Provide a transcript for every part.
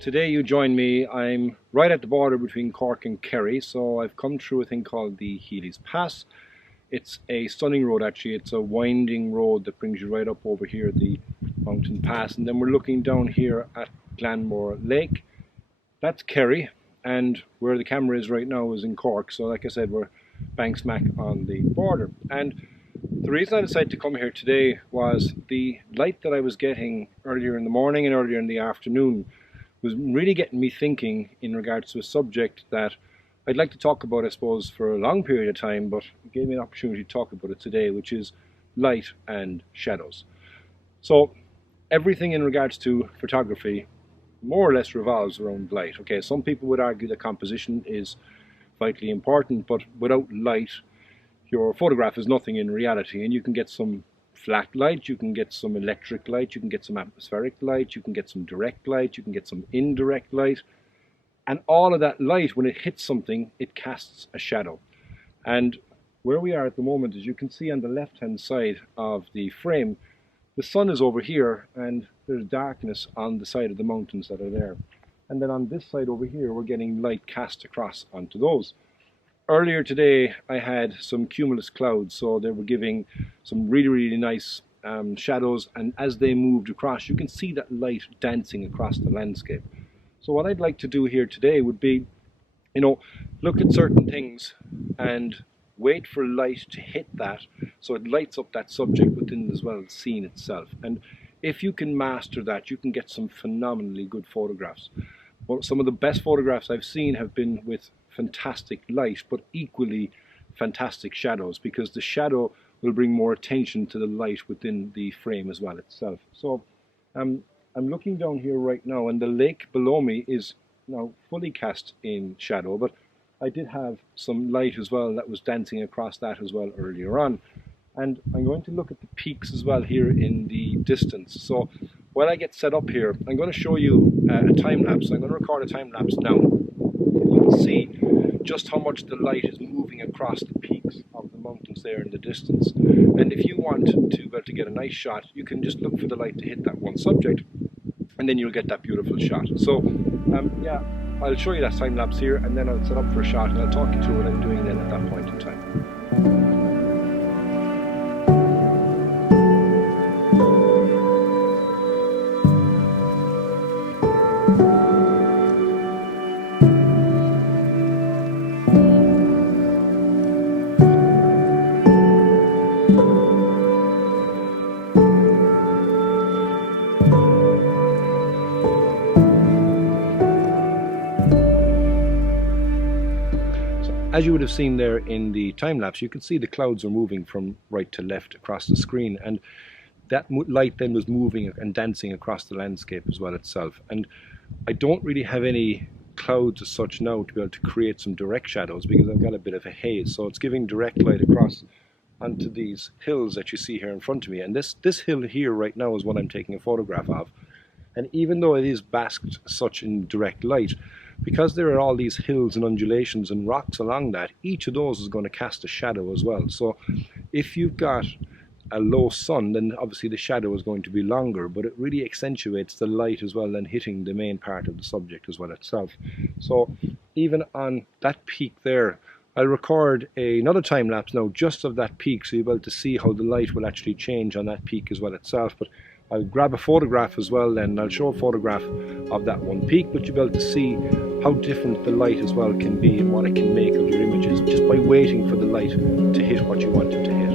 Today you join me. I'm right at the border between Cork and Kerry, so I've come through a thing called the Healy's Pass. It's a stunning road actually. It's a winding road that brings you right up over here, the mountain pass, and then we're looking down here at Glanmore Lake. That's Kerry, and where the camera is right now is in Cork, so like I said, we're bang smack on the border. And the reason I decided to come here today was the light that I was getting earlier in the morning and earlier in the afternoon was really getting me thinking in regards to a subject that I'd like to talk about, I suppose, for a long period of time, but it gave me an opportunity to talk about it today, which is light and shadows. So everything in regards to photography more or less revolves around light. Okay, some people would argue that composition is vitally important, but without light, your photograph is nothing in reality, and you can get some flat light, you can get some electric light, you can get some atmospheric light, you can get some direct light, you can get some indirect light, and all of that light, when it hits something, it casts a shadow. And where we are at the moment, as you can see on the left hand side of the frame, the sun is over here and there's darkness on the side of the mountains that are there, and then on this side over here we're getting light cast across onto those. Earlier today I had some cumulus clouds, so they were giving some really nice shadows, and as they moved across you can see that light dancing across the landscape. So what I'd like to do here today would be, look at certain things and wait for light to hit that so it lights up that subject within as well as the scene itself. And if you can master that, you can get some phenomenally good photographs. Well, some of the best photographs I've seen have been with fantastic light, but equally fantastic shadows, because the shadow will bring more attention to the light within the frame as well itself. So I'm looking down here right now, and the lake below me is now fully cast in shadow, but I did have some light as well that was dancing across that as well earlier on. And I'm going to look at the peaks as well here in the distance. So while I get set up here, I'm going to show you a time lapse. I'm going to record a time lapse now. You can see just how much the light is moving across the peaks of the mountains there in the distance. And if you want to be able to get a nice shot, you can just look for the light to hit that one subject, and then you'll get that beautiful shot. So yeah, I'll show you that time lapse here, and then I'll set up for a shot, and I'll talk you through what I'm doing then at that point in time. As you would have seen there in the time-lapse, you can see the clouds are moving from right to left across the screen, and that light then was moving and dancing across the landscape as well itself. And I don't really have any clouds as such now to be able to create some direct shadows, because I've got a bit of a haze, so it's giving direct light across onto these hills that you see here in front of me. And this hill here right now is what I'm taking a photograph of, and even though it is basked such in direct light, because there are all these hills and undulations and rocks along that, each of those is going to cast a shadow as well. So if you've got a low sun, then obviously the shadow is going to be longer, but it really accentuates the light as well and hitting the main part of the subject as well itself. So even on that peak there, I'll record another time lapse now just of that peak, so you'll be able to see how the light will actually change on that peak as well itself. But I'll grab a photograph as well then, I'll show a photograph of that one peak, but you'll be able to see how different the light as well can be and what it can make of your images just by waiting for the light to hit what you want it to hit.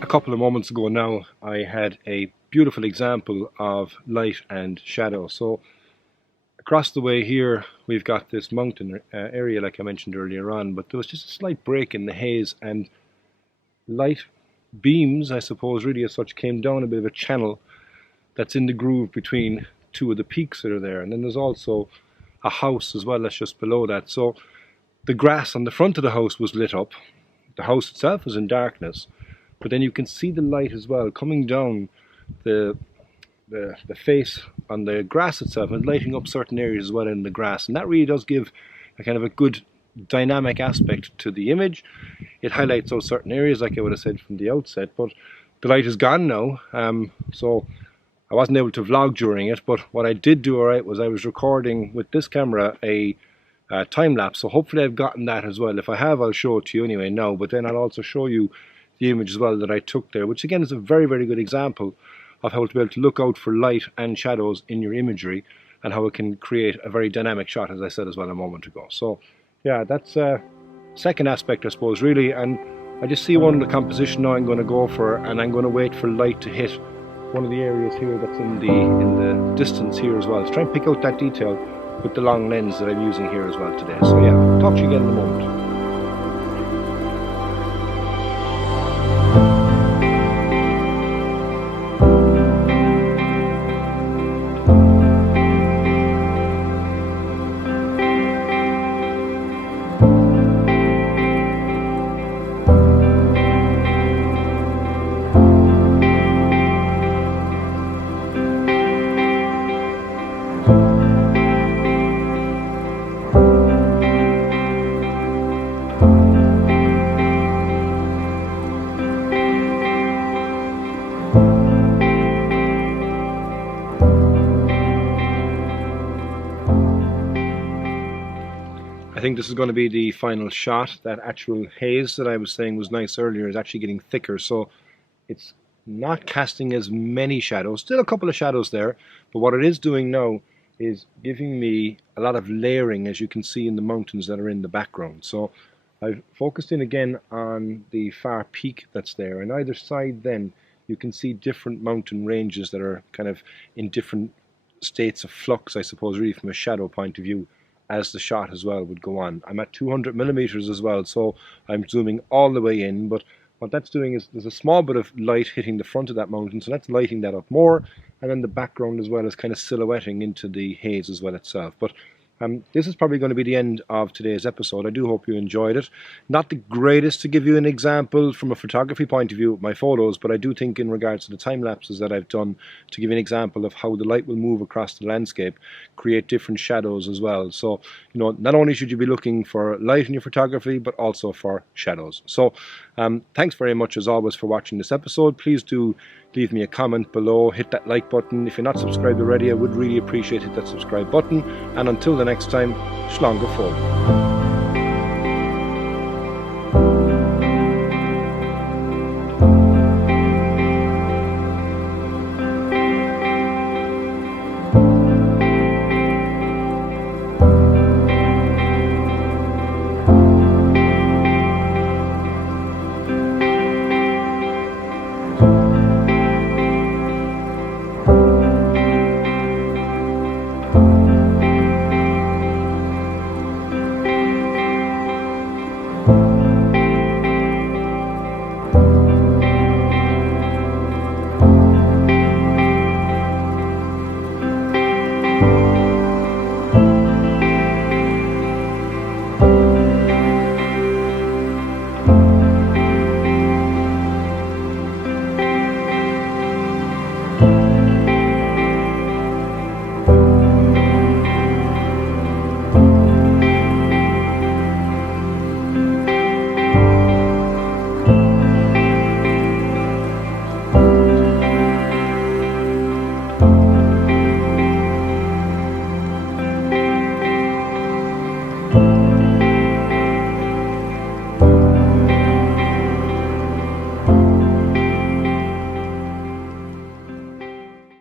A couple of moments ago now, I had a beautiful example of light and shadow. So Across the way here we've got this mountain area like I mentioned earlier on, but there was just a slight break in the haze, and light beams, I suppose really as such, came down a bit of a channel that's in the groove between two of the peaks that are there. And then there's also a house as well that's just below that. So the grass on the front of the house was lit up. The house itself was in darkness, but then you can see the light as well coming down the face on the grass itself and lighting up certain areas as well in the grass. And that really does give a kind of a good dynamic aspect to the image. It highlights those certain areas like I would have said from the outset, but the light is gone now, so I wasn't able to vlog during it. But what I did do alright was I was recording with this camera a time lapse, so hopefully I've gotten that as well. If I have, I'll show it to you anyway now, but then I'll also show you the image as well that I took there, which again is a very, very good example of how to be able to look out for light and shadows in your imagery and how it can create a very dynamic shot, as I said as well a moment ago. So yeah, that's a second aspect I suppose really, and I just see one of the composition now I'm going to go for, and I'm going to wait for light to hit one of the areas here that's in the distance here as well, to try and pick out that detail with the long lens that I'm using here as well today. So yeah, I'll talk to you again in a moment. I think this is going to be the final shot. That actual haze that I was saying was nice earlier is actually getting thicker, so it's not casting as many shadows. Still a couple of shadows there, but what it is doing now is giving me a lot of layering, as you can see in the mountains that are in the background. So I've focused in again on the far peak that's there, and either side then you can see different mountain ranges that are kind of in different states of flux, I suppose, really from a shadow point of view, as the shot as well would go on. I'm at 200mm as well, so I'm zooming all the way in, but what that's doing is there's a small bit of light hitting the front of that mountain, so that's lighting that up more, and then the background as well is kind of silhouetting into the haze as well itself. But this is probably going to be the end of today's episode. I do hope you enjoyed it. Not the greatest to give you an example from a photography point of view of my photos, but I do think in regards to the time lapses that I've done, to give you an example of how the light will move across the landscape, create different shadows as well. So, you know, not only should you be looking for light in your photography, but also for shadows. So, thanks very much as always for watching this episode. Please do leave me a comment below, hit that like button. If you're not subscribed already, I would really appreciate it, that subscribe button. And until the next time, slán go fóill.